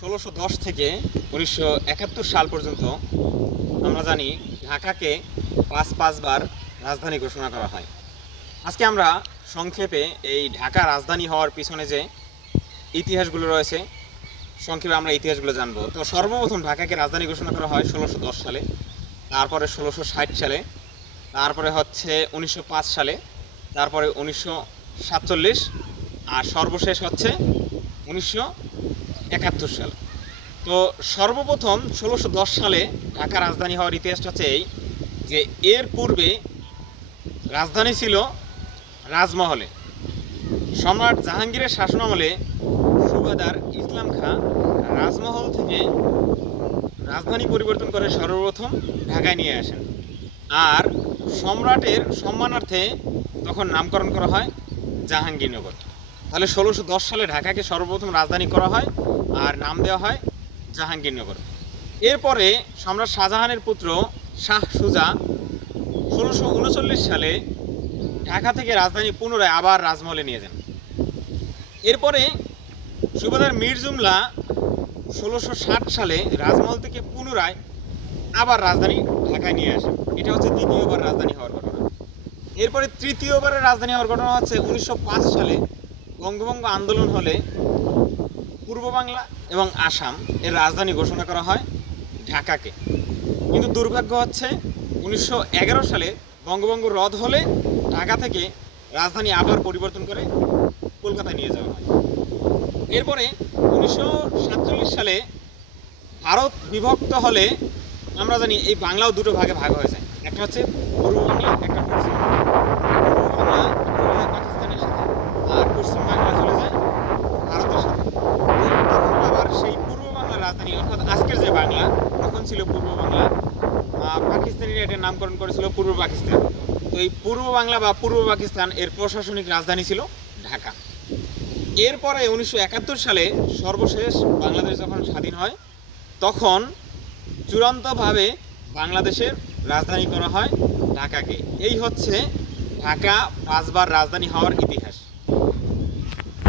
১৬১০ থেকে ১৯৭১ সাল পর্যন্ত আমরা জানি ঢাকাকে পাঁচবার রাজধানী ঘোষণা করা হয়। আজকে আমরা সংক্ষেপে এই ঢাকা রাজধানী হওয়ার পিছনে যে ইতিহাসগুলো রয়েছে সংক্ষেপে আমরা ইতিহাসগুলো জানবো। তো সর্বপ্রথম ঢাকাকে রাজধানী ঘোষণা করা হয় ১৬১০ সালে, তারপরে ১৬৬০ সালে, তারপরে হচ্ছে ১৯০৫ সালে, তারপরে ১৯৪৭ আর সর্বশেষ হচ্ছে ১৯৭১ সাল। তো সর্বপ্রথম ১৬১০ সালে ঢাকা রাজধানী হওয়ার ইতিহাসটা হচ্ছে এই যে এর পূর্বে রাজধানী ছিল রাজমহলে। সম্রাট জাহাঙ্গীরের শাসনামলে সুবাদার ইসলাম খাঁ রাজমহল থেকে রাজধানী পরিবর্তন করে সর্বপ্রথম ঢাকায় নিয়ে আসেন। আর সম্রাটের সম্মানার্থে তখন নামকরণ করা হয় জাহাঙ্গীরনগর। তাহলে ১৬১০ সালে ঢাকাকে সর্বপ্রথম রাজধানী করা হয় আর নাম দেওয়া হয় জাহাঙ্গীরনগর। এরপরে সম্রাট শাহজাহানের পুত্র শাহ সুজা ১৬৩৯ সালে ঢাকা থেকে রাজধানী পুনরায় আবার রাজমহলে নিয়ে যান। এরপরে সুবাদার মীর জুমলা ১৬৬০ সালে রাজমহল থেকে পুনরায় আবার রাজধানী ঢাকায় নিয়ে আসেন। এটা হচ্ছে দ্বিতীয়বার রাজধানী হওয়ার ঘটনা। এরপরে তৃতীয়বারের রাজধানী হওয়ার ঘটনা হচ্ছে ১৯০৫ সালে বঙ্গভঙ্গ আন্দোলন হলে পূর্ব বাংলা এবং আসাম এর রাজধানী ঘোষণা করা হয় ঢাকাকে। কিন্তু দুর্ভাগ্য হচ্ছে ১৯১১ সালে বঙ্গভঙ্গ রদ হলে ঢাকা থেকে রাজধানী আবার পরিবর্তন করে কলকাতায় নিয়ে যাওয়া হয়। এরপরে ১৯৪৭ সালে ভারত বিভক্ত হলে আমরা জানি এই বাংলাও দুটো ভাগে ভাগ হয়ে যায়। একটা হচ্ছে পূর্ব বাংলা, একটা পশ্চিম বাংলা। পূর্ব বাংলা চলে যায় পাকিস্তানের সাথে আর পশ্চিম বাংলা চলে যায় ভারতের সাথে। তখন আবার সেই পূর্ব বাংলার রাজধানী অর্থাৎ আজকের যে বাংলা তখন ছিল পূর্ব বাংলা, পাকিস্তানিরা এটার নামকরণ করেছিল পূর্ব পাকিস্তান। তো এই পূর্ব বাংলা বা পূর্ব পাকিস্তান এর প্রশাসনিক রাজধানী ছিল ঢাকা। এরপরে ১৯৭১ সালে সর্বশেষ বাংলাদেশ যখন স্বাধীন হয় তখন চূড়ান্তভাবে বাংলাদেশের রাজধানী করা হয় ঢাকাকে। এই হচ্ছে ঢাকা পাঁচবার রাজধানী হওয়ার ইতিহাস।